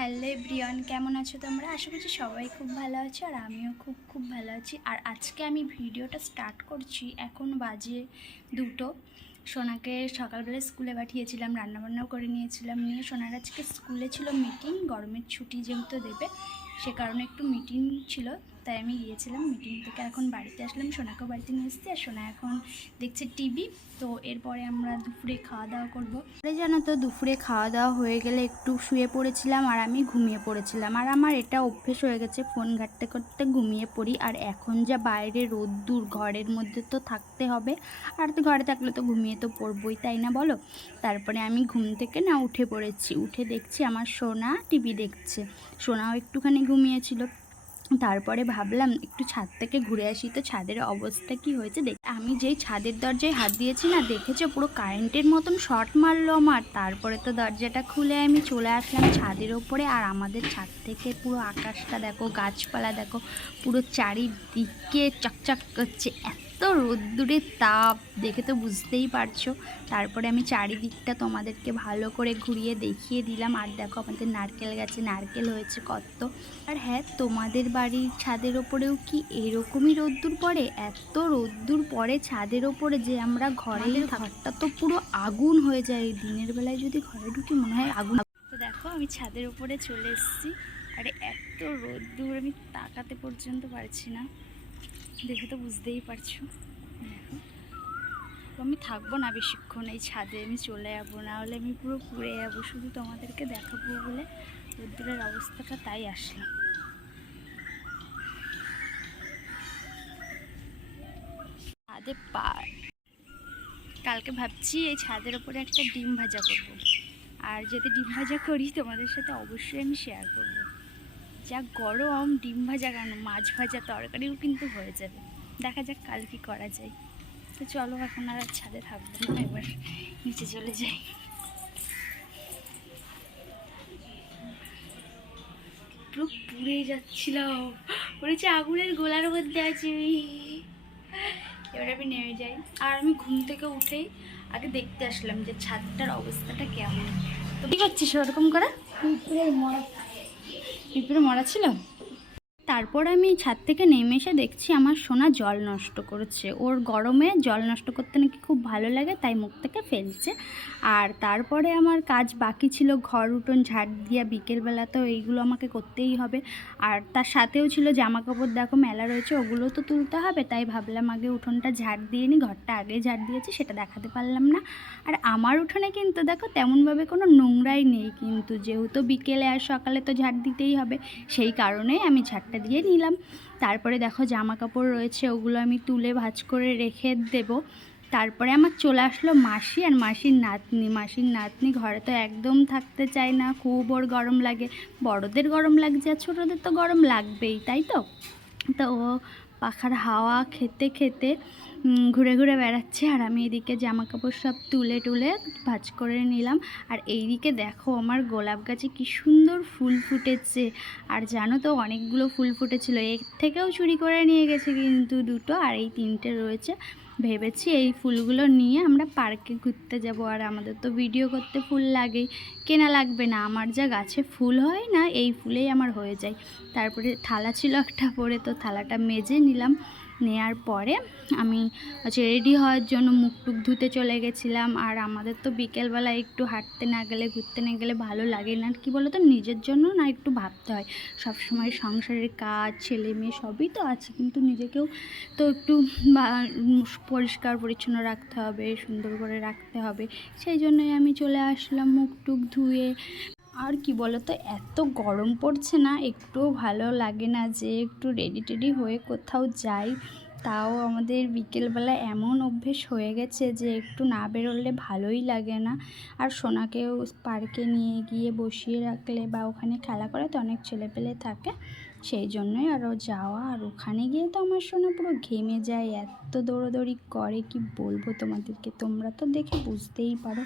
Hello everyone, কেমন আছো তোমরা? আশা করছি সবাই খুব ভালো আছো আর আমিও খুব ভালো আছি। আর আজকে আমি ভিডিওটা স্টার্ট করছি, এখন বাজে 2টো। সোনাকে সকালবেলা স্কুলে পাঠিয়েছিলাম, রান্নাবান্নাও করে নিয়েছিলাম। নিয়ে সোনার আজকে স্কুলে ছিল মিটিং, গরমের ছুটি যেহেতু দেবে সে কারণে একটু মিটিং ছিল, তাই আমি গিয়েছিলাম। মিটিং থেকে এখন বাড়িতে আসলাম, সোনাকেও বাড়িতে নিয়ে এসেছি। আর সোনা এখন দেখছে টিভি। তো এরপরে আমরা দুপুরে খাওয়া দাওয়া করবো। জানো তো, দুপুরে খাওয়া দাওয়া হয়ে গেলে একটু শুয়ে পড়েছিলাম আর আমি ঘুমিয়ে পড়েছিলাম। আর আমার এটা অভ্যেস হয়ে গেছে, ফোন ঘাঁটতে করতে ঘুমিয়ে পড়ি। আর এখন যা বাইরে রোদ্দুর, ঘরের মধ্যে তো থাকতে হবে, আর তো ঘরে থাকলে তো ঘুমিয়ে তো পড়বই, তাই না বলো? তারপরে আমি ঘুম থেকে উঠে পড়েছি। উঠে দেখছি আমার সোনা টিভি দেখছে। সোনাও একটুখানি ঘুমিয়েছিল। তারপরে ভাবলাম একটু ছাদ থেকে ঘুরে আসি। তো ছাদের অবস্থা কি হয়েছে দেখ। আমি যেই ছাদের দরজায় হাত দিয়েছি না, দেখেছো পুরো কারেন্টের মতন শর্ট মারলো আমার। তারপরে তো দরজাটা খুলে আমি চলে আসলাম ছাদের ওপরে। আর আমাদের ছাদ থেকে পুরো আকাশটা দেখো, গাছপালা দেখো, পুরো চারিদিকে চকচক করছে। এত রোদ্দুরের তাপ দেখে তো বুঝতেই পারছো। তারপরে আমি চারিদিকটা তোমাদেরকে ভালো করে ঘুরিয়ে দেখিয়ে দিলাম। আর দেখো আমাদের নারকেল গাছে নারকেল হয়েছে কত। আর হ্যাঁ, তোমাদের বাড়ির ছাদের ওপরেও কি এরকমই রোদ্দুর পড়ে? এত রোদ্দুর পড়ে ছাদের ওপরে যে আমরা ঘরটা তো পুরো আগুন হয়ে যায়। দিনের বেলায় যদি ঘরে ঢুকি মনে হয় আগুন। তো দেখো আমি ছাদের উপরে চলে এসেছি। আরে এত রোদ্দুর, আমি তাকাতে পর্যন্ত পারছি না। দেখে তো বুঝতেই পারছো। দেখো, তো আমি থাকবো না বেশিক্ষণ এই ছাদে, আমি চলে যাবো, না হলে আমি পুরো পুড়ে যাবো। শুধু তোমাদেরকে দেখাবো বলে রোদ্দুরের অবস্থাটা, তাই আসলাম। ছাদে কালকে ভাবছি এই ছাদের ওপরে একটা ডিম ভাজা করব। আর যদি ডিম ভাজা করি তোমাদের সাথে অবশ্যই আমি শেয়ার করব। যা গরম, ডিম ভাজা কেন, মাছ ভাজা, তরকারিও কিন্তু হয়ে যাবে। দেখা যাক কাল কি করা যায়। তো চলো, এখন আর ছাদে থাকবো না, এবার নিচে চলে যাই। পুরো পুড়ে যাচ্ছিলাম, বলেছি আগুনের গোলার মধ্যে আছি। এবার আমি নেমে যাই। আর আমি ঘুম থেকে উঠেই আগে দেখতে আসলাম যে ছাদটার অবস্থাটা কেমন। তো কি করছিস ওরকম করে? পিঁপড়ে মরা ছিল। তারপর আমি ছাদ থেকে নেমে এসে দেখছি আমার সোনা জল নষ্ট করেছে। ওর গরমে জল নষ্ট করতে নাকি খুব ভালো লাগে, তাই মুখ থেকে ফেলছে। আর তারপরে আমার কাজ বাকি ছিল, ঘর উঠোন ঝাড় দিয়া বিকেলবেলা, তো এইগুলো আমাকে করতেই হবে। আর তার সাথেও ছিল জামা কাপড়, দেখো মেলা রয়েছে, ওগুলো তো তুলতে হবে। তাই ভাবলাম আগে উঠোনটা ঝাড় দিয়ে নিই। ঘরটা আগে ঝাড় দিয়েছি, সেটা দেখাতে পারলাম না। আর আমার উঠোনে কিন্তু দেখো তেমনভাবে কোনো নোংরাই নেই, কিন্তু যেহেতু বিকেলে আর সকালে তো ঝাড় দিতেই হবে, সেই কারণেই আমি ঝাড়টা দিয়ে নিলাম। তারপরে দেখো জামা কাপড় রয়েছে, ওগুলো আমি তুলে ভাঁজ করে রেখে দেব। তারপরে আমার চলে আসলো মাসি আর মাসির নাতনি। মাসির নাতনি ঘরে তো একদম থাকতে চায় না, খুব ওর গরম লাগে। বড়দের গরম লাগছে আর ছোটোদের তো গরম লাগবেই, তাই তো। তো ও পাখার হাওয়া খেতে খেতে ঘুরে ঘুরে বেড়াচ্ছে। আর আমি এদিকে জামা কাপড় সব তুলে টুলে ভাঁজ করে নিলাম। আর এইদিকে দেখো আমার গোলাপ গাছে কি সুন্দর ফুল ফুটেছে। আর জানো তো অনেকগুলো ফুল ফুটেছিল, এর থেকেও চুরি করে নিয়ে গেছে কিন্তু দুটো, আর এই তিনটে রয়েছে। ভেবেছি এই ফুলগুলো নিয়ে আমরা পার্কে ঘুরতে যাব। আর আমাদের তো ভিডিও করতে ফুল লাগেই, কেনা লাগবে না। আমার যা গাছে ফুল হয় না, এই ফুলেই আমার হয়ে যায়। তারপরে থালা ছিল একটা পরে, তো থালাটা মেজে নিলাম। নেয়ার পরে আমি রেডি হওয়ার জন্য মুখ টুক ধুতে চলে গেছিলাম। আর আমাদের তো বিকেলবেলা একটু হাঁটতে না গেলে, ঘুরতে না গেলে ভালো লাগে না। কি বলো তো, নিজের জন্য না একটু ভাবতে হয়। সবসময় সংসারের কাজ, ছেলে মেয়ে সবই তো আছে, কিন্তু নিজেকেও তো একটু পরিষ্কার পরিচ্ছন্ন রাখতে হবে, সুন্দর করে রাখতে হবে। সেই জন্যই আমি চলে আসলাম মুখ টুক ধুয়ে। আর কি বলো তো, এত গরম পড়ছে না, একটুও ভালো লাগে না যে একটু রেডি টেডি হয়ে কোথাও যাই। তাও আমাদের বিকেলবেলা এমন অভ্যেস হয়ে গেছে যে একটু না বেরোলে ভালোই লাগে না। আর সোনাকেও পার্কে নিয়ে গিয়ে বসিয়ে রাখলে বা ওখানে খেলা করে তো অনেক ছেলেপেলে থাকে, সেই জন্যই আরও যাওয়া। আর ওখানে গিয়ে তো আমার সোনা পুরো ঘেমে যায়, এত দৌড়োদৌড়ি করে কি বলবো তোমাদেরকে, তোমরা তো দেখে বুঝতেই পারো।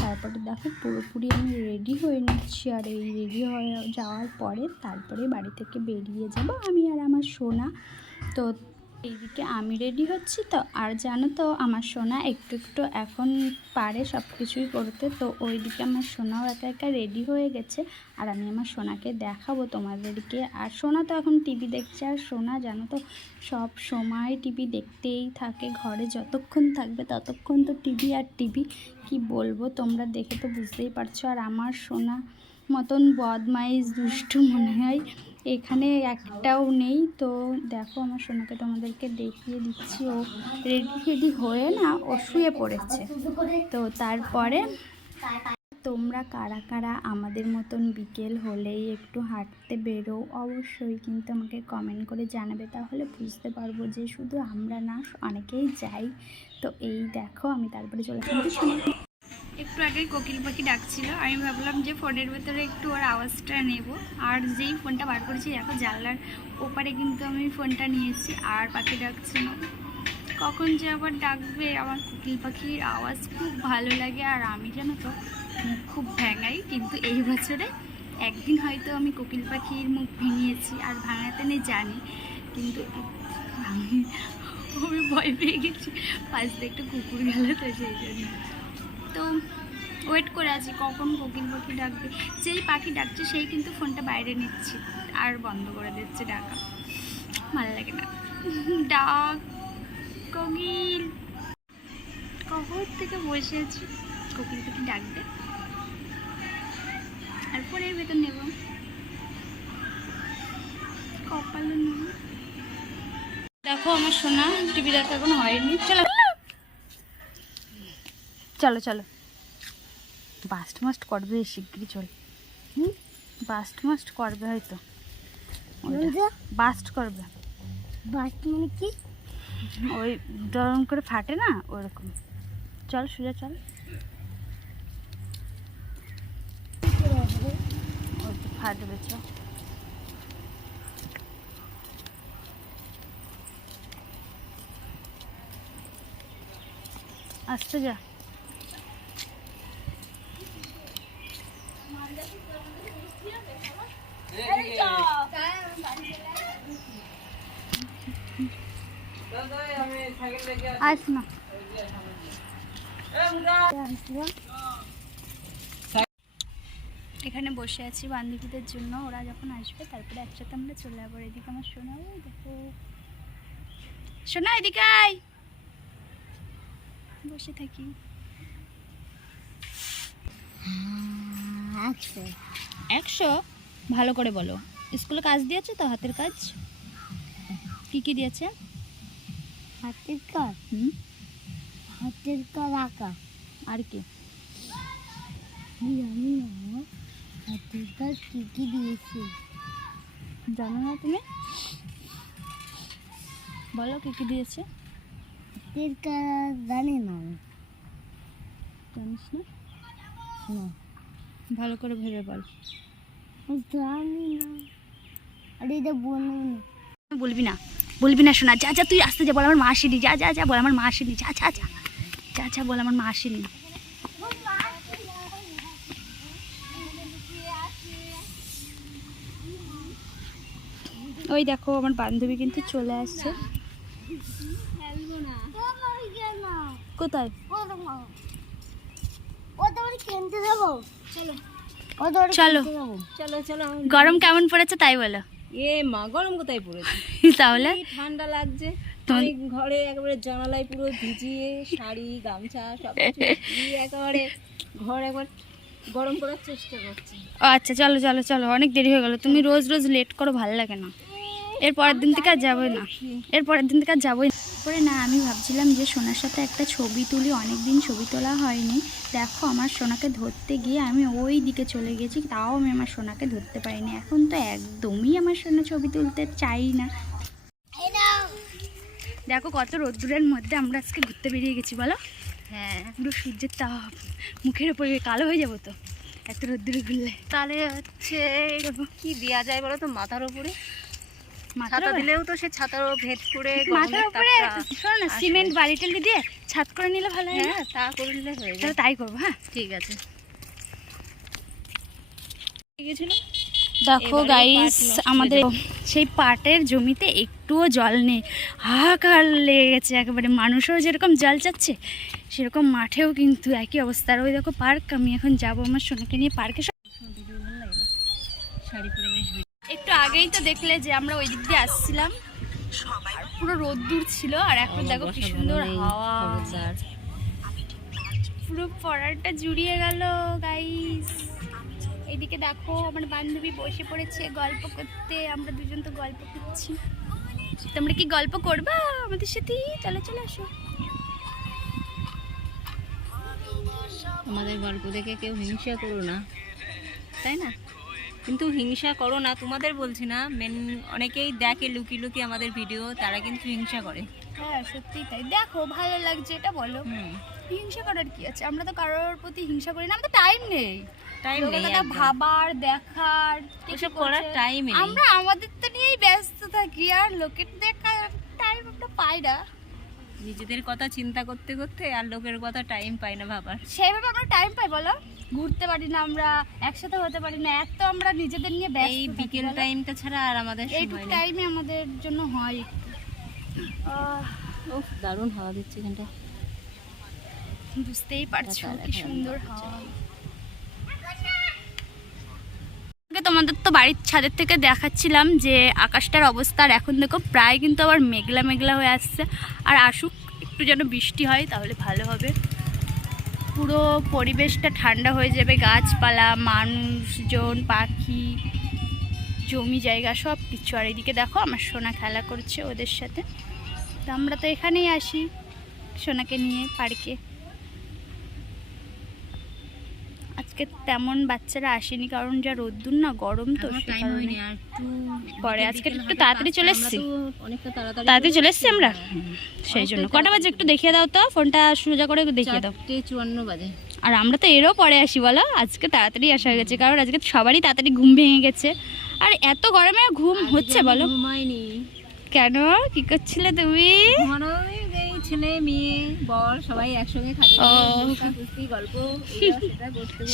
তারপরে দেখো পুরোপুরি আমি রেডি হয়ে নিচ্ছি। আর এই রেডি হয়ে যাওয়ার পরে তারপরে বাড়ি থেকে বেরিয়ে যাব আমি আর আমার সোনা। তো এইদিকে আমি রেডি হচ্ছি তো, আর জানো তো আমার সোনা একটু একটু এখন পারে সব কিছুই করতে, তো ওইদিকে আমার সোনাও একা একা রেডি হয়ে গেছে। আর আমি আমার সোনাকে দেখাবো তোমাদেরকে। আর সোনা তো এখন টিভি দেখছে, আর সোনা জানো তো সব সময় টিভি দেখতেই থাকে, ঘরে যতক্ষণ থাকবে ততক্ষণ তো টিভি আর টিভি। কি বলবো, তোমরা দেখে তো বুঝতেই পারছো। আর আমার সোনা মতন বদমাইশ দুষ্টু মনে হয় এখানে একটাও নেই। তো দেখো আমার সোনাকে তোমাদেরকে দেখিয়ে দিচ্ছি, ও রেডি হয়ে না ও শুয়ে পড়েছে। তো তারপরে তোমরা কারা কারা আমাদের মতন বিকেল হলেই একটু হাঁটতে বেরো অবশ্যই কিন্তু আমাকে কমেন্ট করে জানাবে, তাহলে বুঝতে পারবো যে শুধু আমরা না অনেকেই যাই। তো এই দেখো আমি তারপরে চলে আসলাম। একটু আগে কোকিল পাখি ডাকছিল, আমি ভাবলাম যে ফোনের ভেতরে একটু ওর আওয়াজটা নেব। আর যেই ফোনটা বার করেছি দেখো জানলার ওপারে কিন্তু আমি ফোনটা নিয়েছি, আর পাখি ডাকছিল। কখন যে আবার ডাকবে, আমার কোকিল পাখির আওয়াজ খুব ভালো লাগে। আর আমি জানো তো মুখ খুব ভেঙাই, কিন্তু এই বছরে একদিন হয়তো আমি কোকিল পাখির মুখ ভেঙিয়েছি, আর ভাঙাতে নেই জানি, কিন্তু আমি ভয় পেয়ে গেছি। পাশ দিয়ে একটা কুকুর গেল, তো সেই জন্য তো ওয়েট করে আছি কখন কোকিল পাখি ডাকবে। যেই পাখি ডাকছে সেই কিন্তু ফোনটা বাইরে নিচ্ছি আর বন্ধ করে দিচ্ছে ডাকা, ভালো লাগে না। ডাক কোকিল, কখন থেকে বসে আছি কোকিল পাখি ডাকবে, আর ফোনের ভেতর নেব কপালে নেব। দেখো আমার সোনা টিভি দেখা এখন হয়নি, চলো চলো চলো বাস্ট মাস্ট করবে শিগগিরই, চল বাস্ট মাস্ট করবে হয়তো, বাস্ট করবে। বাস্ট মানে কি? ওই ডরম করে ফাটে না ওরকম। চল সোজা চল, ওই তো ফাটবে, চল আসতে যা। আস না, এখানে বসে আছি বান্ধবীদের জন্য, ওরা যখন আসবে তারপরে একসাথে আমরা চলে যাবো। এদিকে আমার সোনা, ওই দেখো সোনা এদিকে আয়, বসে থাকি। 100 ভালো করে বলো। স্কুলে কাজ দিয়েছে তো, হাতের কাজ কি কি দিয়েছে? হাতের কাজ, হাতের কাজ আঁকা, আর কি জানি না। হাতের কাজ কি কি দিয়েছে জানো না তুমি? বলো কি কি দিয়েছে। হাতের কাজ জানি না, জানিস না? না, ভালো করে ভেবে বল। জানি না, আরে এটা বলবি না, বলবি না শোনা। যা যা তুই আসতে যা, বল আমার মা আসেনি, যা যা যা বল আমার মা আসেনি, যা যা যা যা যা বল আমার মা আসেনি। ওই দেখো আমার বান্ধবী কিন্তু চলে আসছে। কোথায়? চলো চলো চলো, গরম কেমন পড়েছে তাই বলো। এ মা, গরম কোথায় পড়েছে? তাহলে ঠান্ডা লাগছে। আমি ঘরে একেবারে জানালায় পুরো ভিজিয়ে শাড়ি গামছা সব কিছু দিয়ে একেবারে ঘর একবার গরম করার চেষ্টা করছি। আচ্ছা চলো চলো চলো, অনেক দেরি হয়ে গেল। তুমি রোজ রোজ লেট করো, ভালো লাগে না। এরপরের দিন থেকে আর যাবোই না, এরপরের দিন থেকে আর যাবোই পরে না। আমি ভাবছিলাম যে সোনার সাথে একটা ছবি তুলি, অনেক দিন ছবি তোলা হয়নি। দেখো আমার সোনাকে ধরতে গিয়ে আমি ওই দিকে চলে গেছি, তাও আমি আমার সোনাকে ধরতে পারিনি। এখন তো একদমই আমার সোনা ছবি তুলতে চাই না। দেখো কত রোদ্দুরের মধ্যে আমরা আজকে ঘুরতে বেরিয়ে গেছি বলো। হ্যাঁ, পুরো সূর্যের তাপ মুখের উপরে, কালো হয়ে যাবো তো এত রোদ্দুরে ঘুরলে। তাহলে হচ্ছে কি দেওয়া যায় বলো তো মাথার উপরে? ছাতা দিলেও তো সে ছাতার ভেদ করে মাথার উপরে শোনো না, সিমেন্ট বালি টালি দিয়ে ছাদ করে নিলে ভালো হয়। হ্যাঁ, তা করলে হয়ে যায়। তাই করবো। হ্যাঁ ঠিক আছে। দেখো গাইস, আমাদের সেই পাটের জমিতে একটু একটুও জল নেই, হাহাকার লেগে গেছে একেবারে। মানুষও যেরকম জল চাচ্ছে সেরকম মাঠেও কিন্তু একই অবস্থা। আর ওই দেখো পার্ক, আমি এখন যাবো আমার সোনাকে নিয়ে পার্কে। শাড়ি পরে বেশ একটু আগেই তো দেখলে যে আমরা ওই দিক দিয়ে আসছিলাম, আর পুরো রোদ্দুর ছিল, আর এখন দেখো কি সুন্দর হাওয়া, পুরো পড়াটা জুড়িয়ে গেল গাইস। এইদিকে দেখো আমার বান্ধবী বসে পড়েছে গল্প করতে, আমরা দুজন তো গল্প করছি। তোমরা কি গল্প করবা আমাদের সাথে? চলো চলে আসো। আমাদের গল্প দেখে কেউ হিংসা করো না, তাই না? কিন্তু হিংসা করো না, তোমাদের বলছি না, অনেকেই দেখে লুকিয়ে লুকিয়ে আমাদের ভিডিও, তারা কিন্তু হিংসা করে। হ্যাঁ সত্যি তাই। দেখো ভালো লাগছে এটা বলো, হিংসা করার কি আছে? আমরা তো কারোর প্রতি হিংসা করি না, আমাদের টাইম নেই। ভাবার দেখার কিছু করার টাইম নেই, আমরা আমাদের তো নিয়েই ব্যস্ত থাকি, আর লোকের দেখার টাইম আমরা পাই না। নিজেদের কথা চিন্তা করতে করতে আর লোকের কথা টাইম পাই না ভাবার। সেইভাবে আমরা টাইম পাই বলো? ঘুরতে পারি না, আমরা একসাথে হতে পারি না, এত আমরা নিজেদের নিয়ে ব্যস্ত। এই বিকেল টাইমটা ছাড়া আর আমাদের এইটুকু টাইমে আমাদের জন্য হয়। উফ দারুণ হাওয়া দিচ্ছে এখানটা, বুঝতেই পারছো কি সুন্দর হাওয়া। তোমাদের তো বাড়ির ছাদের থেকে দেখাচ্ছিলাম যে আকাশটার অবস্থা, আর এখন দেখো প্রায় কিন্তু আবার মেঘলা মেঘলা হয়ে আসছে। আর আসুক একটু যেন বৃষ্টি হয়, তাহলে ভালো হবে, পুরো পরিবেশটা ঠান্ডা হয়ে যাবে। গাছপালা, মানুষজন, পাখি, জমি জায়গা সব কিছু। আর এদিকে দেখো আমার সোনা খেলা করছে ওদের সাথে। তো আমরা তো এখানেই আসি সোনাকে নিয়ে পার্কে। আজকে তেমন বাচ্চারা আসেনি, কারণ যা রোদ্দুর না, গরম তো পরে। আজকে একটু তাড়াতাড়ি চলে এসছি, তাড়াতাড়ি চলে এসছি আমরা, সেই জন্য। কটা বাজে একটু দেখিয়ে দাও তো, ফোনটা সোজা করে দেখিয়ে দাও। 4:54 বাজে। আর আমরা তো এরও পরে আসি বলো, আজকে তাড়াতাড়ি আসা হয়ে গেছে, কারণ আজকে সবারই তাড়াতাড়ি ঘুম ভেঙে গেছে। আর এত গরমে ঘুম হচ্ছে বলো? ঘুমাইনি কেন? কি করছিলে তুমি? ছেলে মেয়ে বর সবাই একসঙ্গে খালি গল্প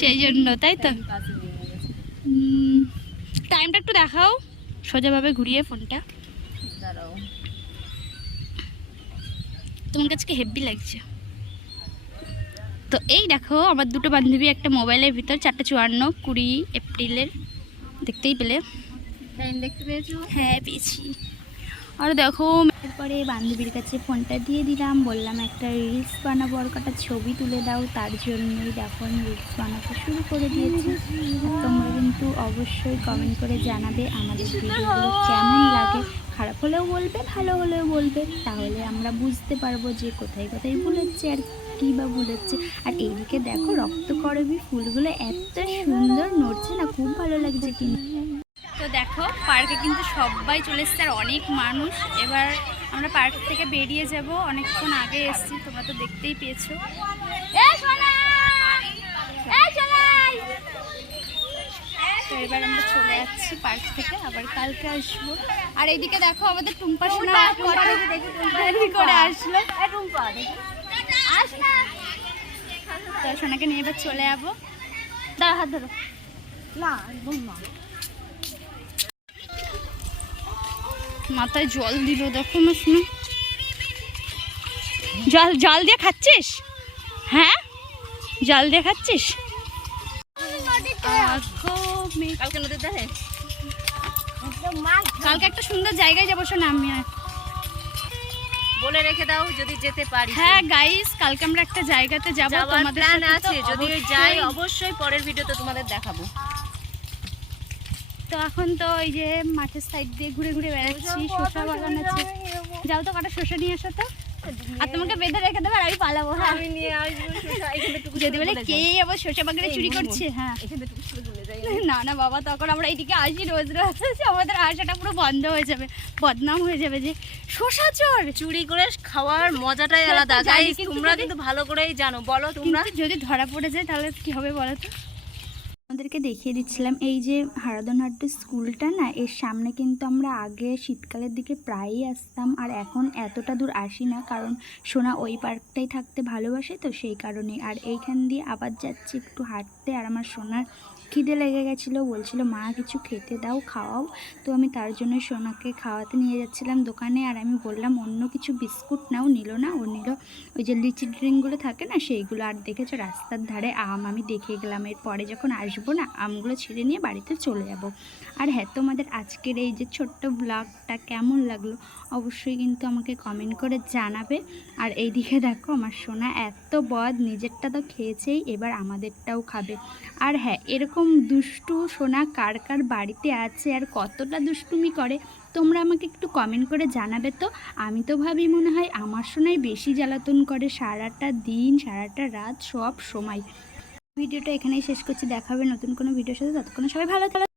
সেই জন্য, তাই তো। টাইমটা একটু দেখাও সোজাভাবে ঘুরিয়ে ফোনটা। দাঁড়াও, তোমার কাছে হেভি লাগছে তো। এই দেখো আমার দুটো বান্ধবী একটা মোবাইলের ভিতর 4:54, 20 এপ্রিলের, দেখতেই পেলে? টাইম দেখতে পেয়েছো? হ্যাঁ পেয়েছি। আর দেখো এরপরে বান্ধবীর কাছে ফোনটা দিয়ে দিলাম, বললাম একটা রিলস বানাবো, আর কটা ছবি তুলে দাও। তার জন্যই দেখো আমি রিলস বানাতে শুরু করে দিয়েছি। তোমরা কিন্তু অবশ্যই কমেন্ট করে জানাবে আমাদের ভিডিওগুলো কেমন লাগে। খারাপ হলেও বলবে, ভালো হলেও বলবে, তাহলে আমরা বুঝতে পারবো যে কোথায় কোথায় ভুল হচ্ছে আর কী বা ভুল হচ্ছে। আর এইদিকে দেখো রক্তকরবী ফুলগুলো এত সুন্দর নড়ছে না, খুব ভালো লাগছে কিন্তু। তো দেখো পার্কে কিন্তু সবাই চলে এসছে, আর অনেক মানুষ। এবার আমরা পার্ক থেকে বেরিয়ে যাব, অনেকক্ষণ আগে এসেছি, তোমরা তো দেখতেই পেয়েছো। তো এবার আমরা চলে যাচ্ছি পার্ক থেকে, আবার কালকে আসবো। আর এইদিকে দেখো আমাদের টুম্পা সোনা করে আসলো। তো সোনাকে নিয়ে এবার চলে যাবো। দাঁড়া, হাত ধরো। না একদম না। মাথায় জল দিল দেখো না শোনা। জল দিয়ে খাচ্ছিস? হ্যাঁ জল দিয়ে খাচ্ছিস? কালকে একটা সুন্দর জায়গায় যাবো শোনা, আমি বলে রেখে দাও যদি যেতে পারি। হ্যাঁ গাইস, কালকে আমরা একটা জায়গাতে যাবো, তোমাদের প্ল্যান আছে, যদি যাই অবশ্যই পরের ভিডিওতে তোমাদের দেখাবো। তো এখন তো ওই যে মাঠের সাইড দিয়ে ঘুরে ঘুরে বেড়াচ্ছি, শসা বাগান আছে। যাও তো কটা শসা নিয়ে আসো তো, আর তোমাকে বেঁধে রেখে দেবে, আর আমি পালাবো। হ্যাঁ আমি নিয়ে আসবো যদি বলে কে আবার শসা বাগানে চুরি করছে। হ্যাঁ না না বাবা, তখন আমরা এইদিকে আসি রোজ রোজ, আমাদের আশাটা পুরো বন্ধ হয়ে যাবে, বদনাম হয়ে যাবে যে শসা চোর। চুরি করে খাওয়ার মজাটাই আলাদা। তোমরা কিন্তু ভালো করেই জানো, বলো তোমরা। যদি ধরা পড়ে যায় তাহলে কি হবে বলো তো? আমাদেরকে দেখিয়ে দিচ্ছিলাম এই যে হারাধনহাট স্কুলটা না, এর সামনে কিন্তু আমরা আগে শীতকালের দিকে প্রায়ই আসতাম, আর এখন এতটা দূর আসি না, কারণ সোনা ওই পার্কটাই থাকতে ভালোবাসে তো সেই কারণে। আর এইখান দিয়ে আবার যাচ্ছি একটু হাঁটতে, আর আমার সোনার খিদে লেগে গেছিলো, বলছিল মা কিছু খেতে দাও, খাওয়াও। তো আমি তার জন্য সোনাকে খাওয়াতে নিয়ে যাচ্ছিলাম দোকানে। আর আমি বললাম অন্য কিছু বিস্কুট নাও, নিল না। ও নিল ওই যে লিচি ড্রিঙ্কগুলো থাকে না সেইগুলো। আর দেখেছো রাস্তার ধারে আম, আমি দেখে গেলাম এরপরে যখন আসবো না আমগুলো ছিঁড়ে নিয়ে বাড়িতে চলে যাব। আর হ্যাঁ, তোমাদের আজকের এই যে ছোট্ট ব্লগটা কেমন লাগলো অবশ্যই কিন্তু আমাকে কমেন্ট করে জানাবে। আর এইদিকে দেখো আমার সোনা এত বদ, নিজেরটা তো খেয়েছেই, এবার আমাদেরটাও খাবে। আর হ্যাঁ, এরকম দুষ্টু সোনা কার কার বাড়িতে আছে আর কতটা দুষ্টুমি করে তোমরা আমাকে একটু কমেন্ট করে জানাবে তো। আমি তো ভাবি মনে হয় আমার সোনাই বেশি জ্বালাতন করে, সারাটা দিন সারাটা রাত সব সময়। ভিডিওটা এখানেই শেষ করছি, দেখা হবে নতুন কোনো ভিডিওর সাথে। ততক্ষণ সবাই ভালো থাকো।